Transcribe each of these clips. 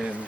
Я не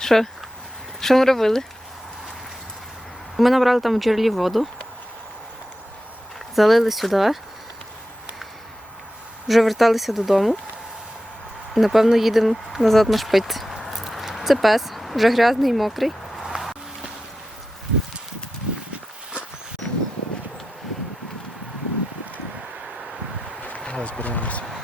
Що? Що? Ми робили? Ми набрали там у джерелі воду. Залили сюди. Вже верталися додому. І напевно їдемо назад на шпиці. Це пес, вже грязний і мокрий. Збираємося.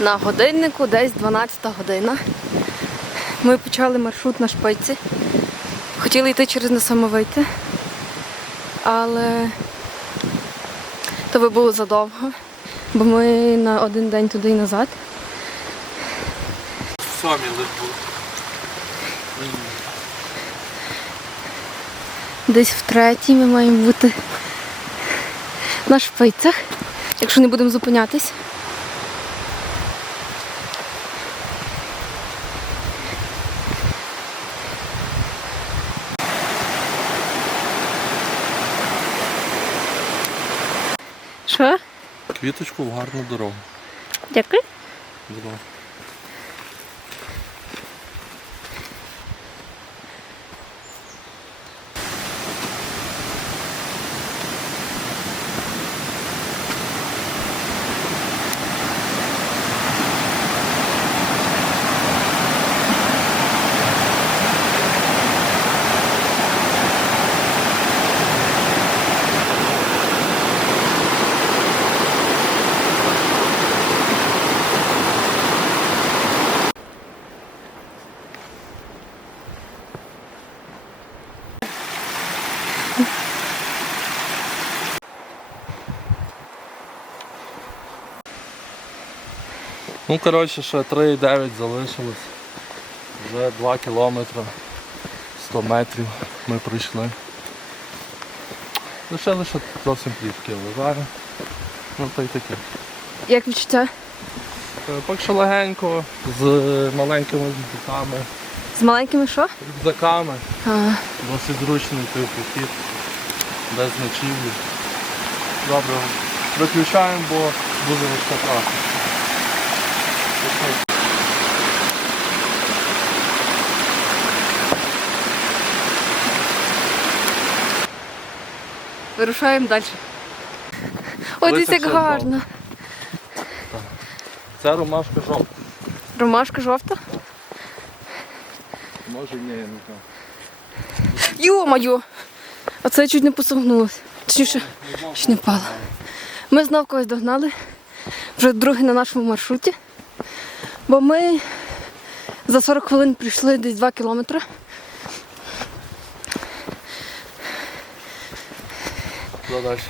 На годиннику десь 12 година. Ми почали маршрут на шпиці. Хотіли йти через несамовите, але то би було задовго, бо ми на один день туди і назад. Самі був. Десь в третій ми маємо бути на шпицях, якщо не будемо зупинятись. Що? Квіточку в гарну дорогу. Дякую. Будь ласка. Ну, коротше, ще 3,9 залишилось. Вже 2 кілометри 100 метрів ми пройшли. Лише лише зовсім але зараз. Ну то й таке. Як відчуття? Е, Поки що легенько, з маленькими дітами. З маленькими що? рюкзаками. А, Досить зручний той похід. Без ночівлі. Добре, виключаємо, бо дуже важка траса. Вирушаємо далі. Ой, дивіться, як гарно. Це ромашка жовта. Ромашка жовта. Може ні, я не знаю. Йо-моє! А це я чуть не посогнулася. Точніше, чуть не впала. Ми знов когось догнали. Вже другий на нашому маршруті. Бо ми за 40 хвилин прийшли десь 2 кілометри. Куди далі?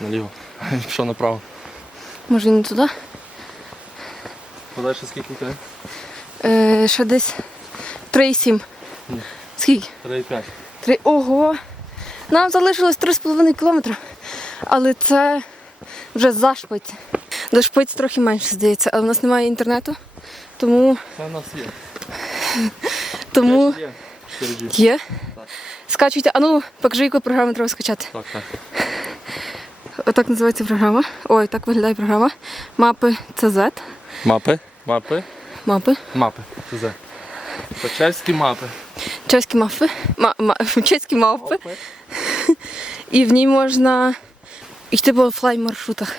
Наліво. Що направо? Може не туди. Подальше скільки йти? Е, ще десь 3,7. Скільки? 3,5. Три. Ого! Нам залишилось 3,5 кілометри. Але це вже за шпиць. До шпиць трохи менше, здається, але в нас немає інтернету. Тому. Це в нас є. тому... Є. Є? Так. Скачуйте. А ну, покажи, яку програму треба скачати. Так, так. Отак називається програма. Ой, так виглядає програма. Мапи CZ. Мапи? Мапи? Мапи. Мапи. Це чеські мапи. Чеські мапи. Ма- ма- чеські мавпи. І в ній можна йти по офлайн маршрутах.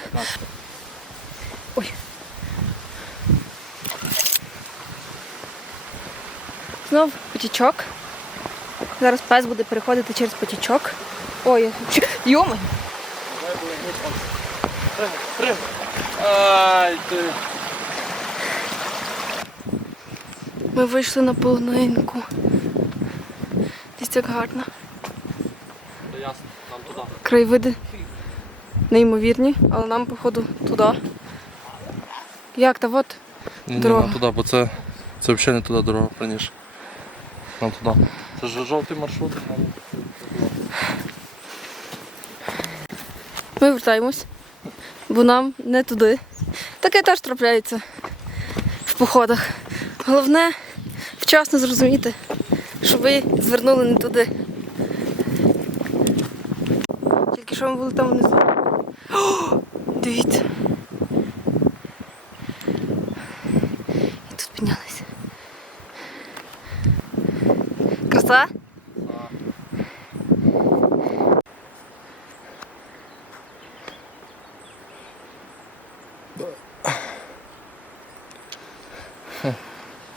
Ой. Знов потічок. Зараз пес буде переходити через потічок. Ой, йоми. Ай, ти. Ми вийшли на полонинку. Десь як гарно. Та нам туди. Краєвиди неймовірні, але нам, походу, туди. Як та от? Ні, ні, нам туди, бо це, це взагалі не туди дорога раніше. Нам туди. Це ж жовтий маршрут. нам. Ми вертаємось, бо нам не туди. Таке теж трапляється в походах. Головне вчасно зрозуміти, що ви звернули не туди. Тільки що ми були там внизу. О, дивіться. І тут піднялися. Краса?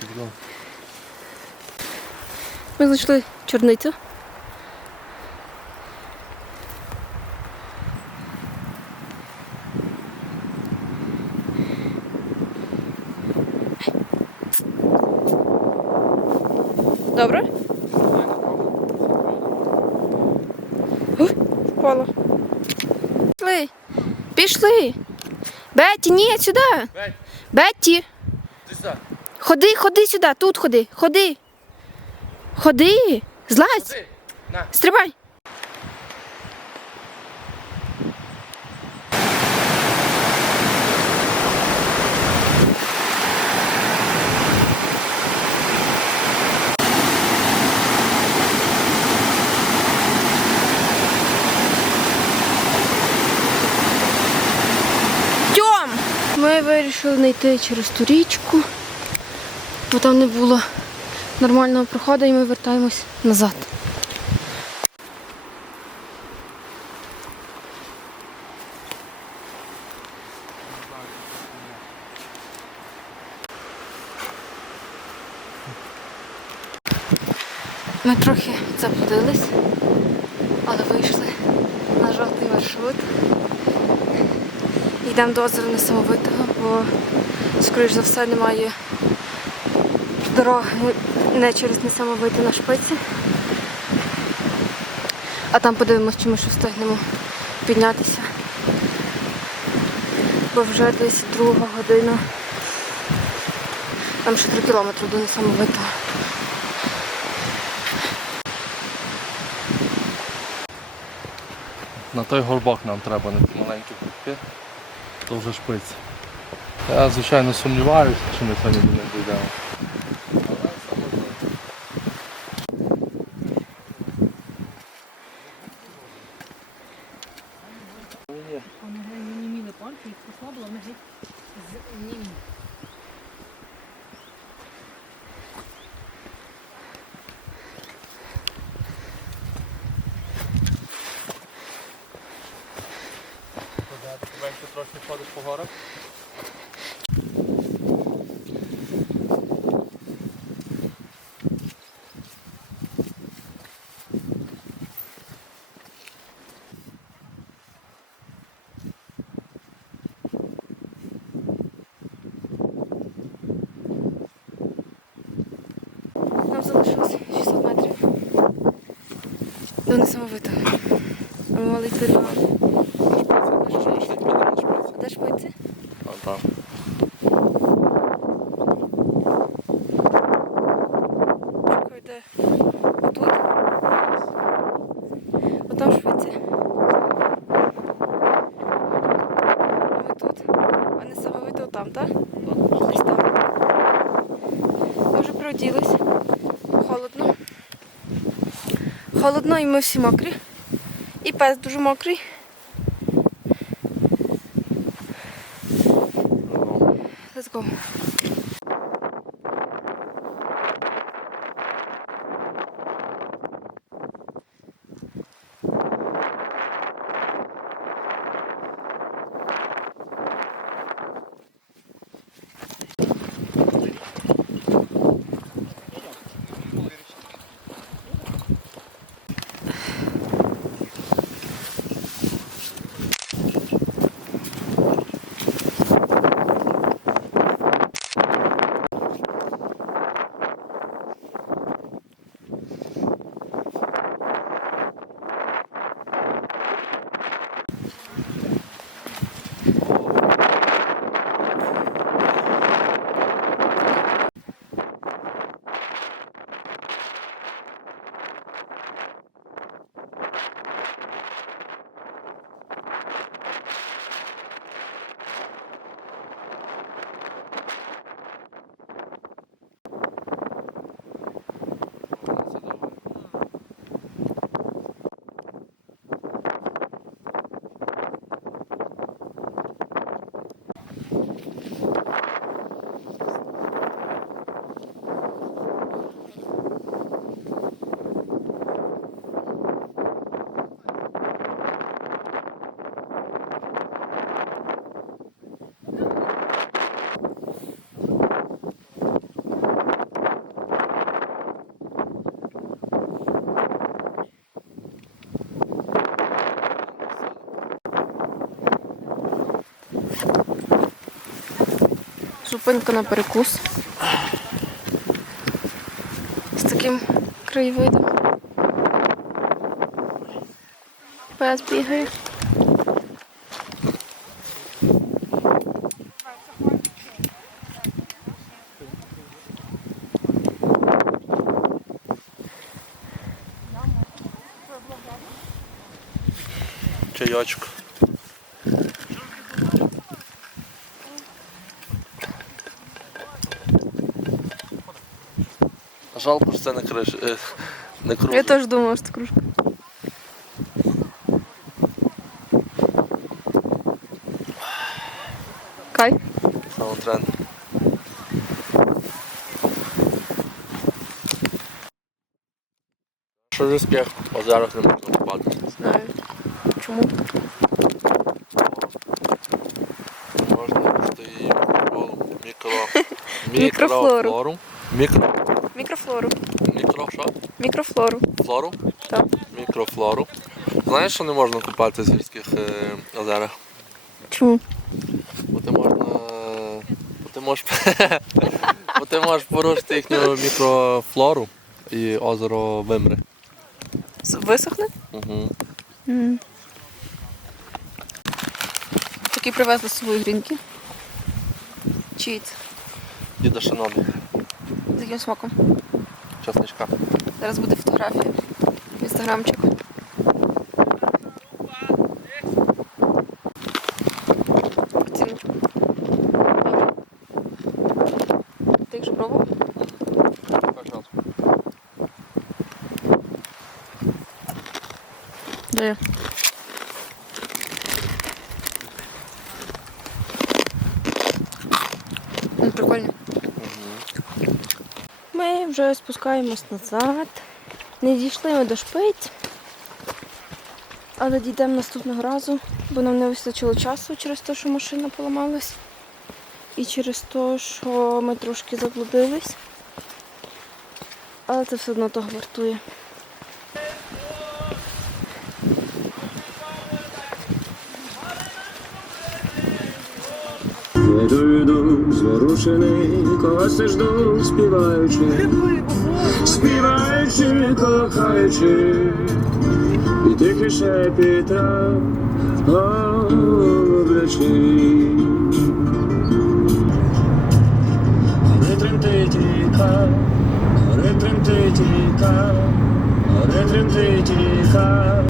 Підйом. Ми знайшли чорницю. Добре? Впала. Пішли. Пішли. Бетті, ні, сюди. Бетті. Ходи, ходи сюди, тут ходи, ходи. Ходи, злазь, На. стрибай. Ми вирішили не йти через ту річку, бо там не було нормального проходу і ми вертаємось назад. Ми трохи заплутались, але вийшли на жовтий маршрут. Йдемо до озера Несамовитого, бо, скоріш за все, немає дороги не через Несамовите на шпиці. А там подивимось, чи ми ще встигнемо піднятися. Бо вже десь друга година. Там ще три кілометри до Несамовитого. На той горбок нам треба, ті маленькі горбки. То вже шпиць. Я, звичайно, сумніваюся, чи ми сьогодні до них дійдемо. Вони геть не міли пальці, їх послабило, вони геть з ним. Менше трохи ходиш по горах? Нам залишилось 600 метрів. До несамовитого. Ми мали йти до. Де шпиці? А, так. Чекай, де? Отут? Отам шпиці. А ми тут. А несамовито отам, так? Десь там. Ми вже приоділись. Холодно. Холодно і ми всі мокрі. І пес дуже мокрий. Let's go. Зупинка на перекус. З таким краєвидом. Пес бігає. Чайочок. Жалко, що це не криш. е, Не круг. Я теж думала, що це кружка. Кай. Саундтренд. Що в різких озерах не можна купатися? Знаю. Чому? Можна просто її мікрофлору. Мікро... Мікрофлору. Мікро... Мікрофлору. Мікро що? Мікрофлору. Флору? Так. Мікрофлору. Знаєш, що не можна купатися в гірських е, озерах? Чому? Бо ти можна. Бо ти можеш. Бо ти можеш порушити їхню мікрофлору і озеро вимре. Висохне? Угу. Mm. Такі привезли з собою грінки. Чиїць. Діда шановний, З яким смаком часничка. Зараз буде фотографія в інстаграмчику. Оцінки. Ти пробував? Вже спускаємось назад. Не дійшли ми до шпиць. Але дійдемо наступного разу, бо нам не вистачило часу через те, що машина поламалась. І через те, що ми трошки заблудились. Але це все одно того вартує. Йду, йду, зворушений, коси жду, співаючи, співаючи, кохаючи, і тихий шепіт ріка, гори тремтить ріка.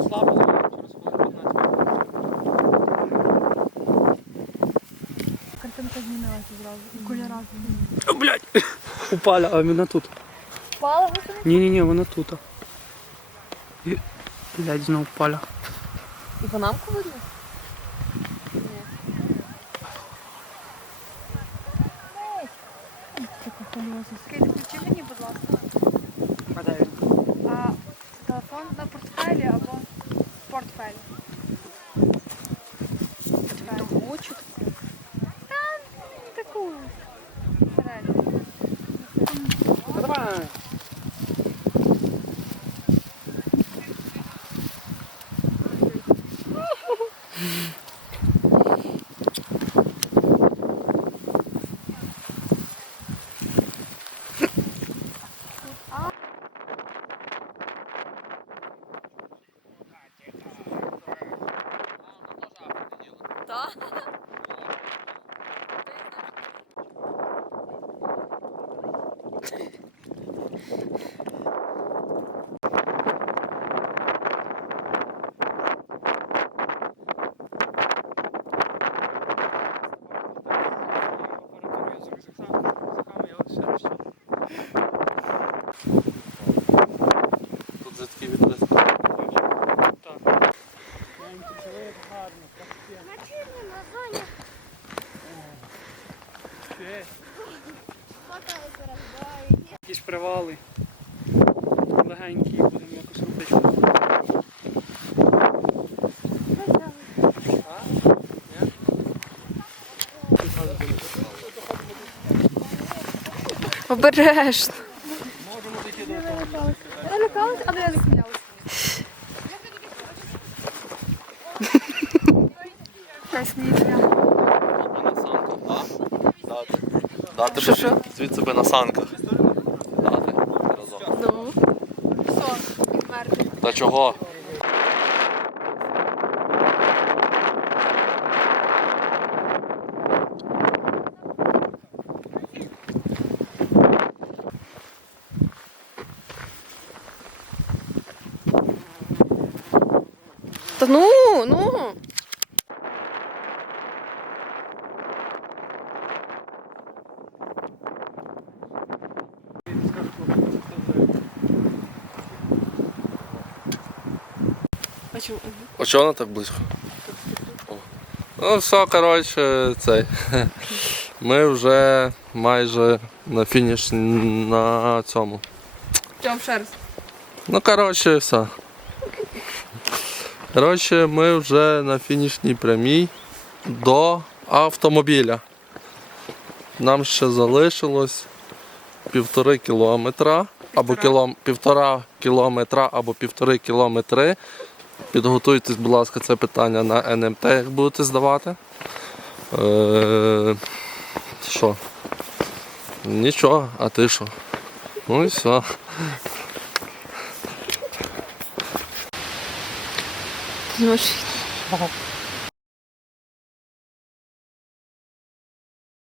Упала, а вона тут. Впала Ні, ні, ні, вона тут. І, блядь, знов впала. І панамку видно? Скажіть, включи мені, будь ласка, А де він? а телефон на портфелі або в портфелі. Портфелі. Тут Якісь привали. Легенькі, будемо якось робити. Обережно. Я лякалась, але я не сміялася. Я. На санках. Дати. Дати санках. Дати. Разом. Ну. Сон. І вмерти. Та чого? Та ну, ну. Бачу, А чого вона так близько? О. Ну все, коротше, цей. Ми вже майже на фініш на цьому. Тьом ще раз. Ну, коротше, все. Коротше, ми вже на фінішній прямій до автомобіля. Нам ще залишилось півтори кілометра або кілом, півтора кілометра або півтори кілометри. Підготуйтесь, будь ласка, це питання на НМТ, як будете здавати. Е, що? Нічого, а ти що? Ну і все. Що-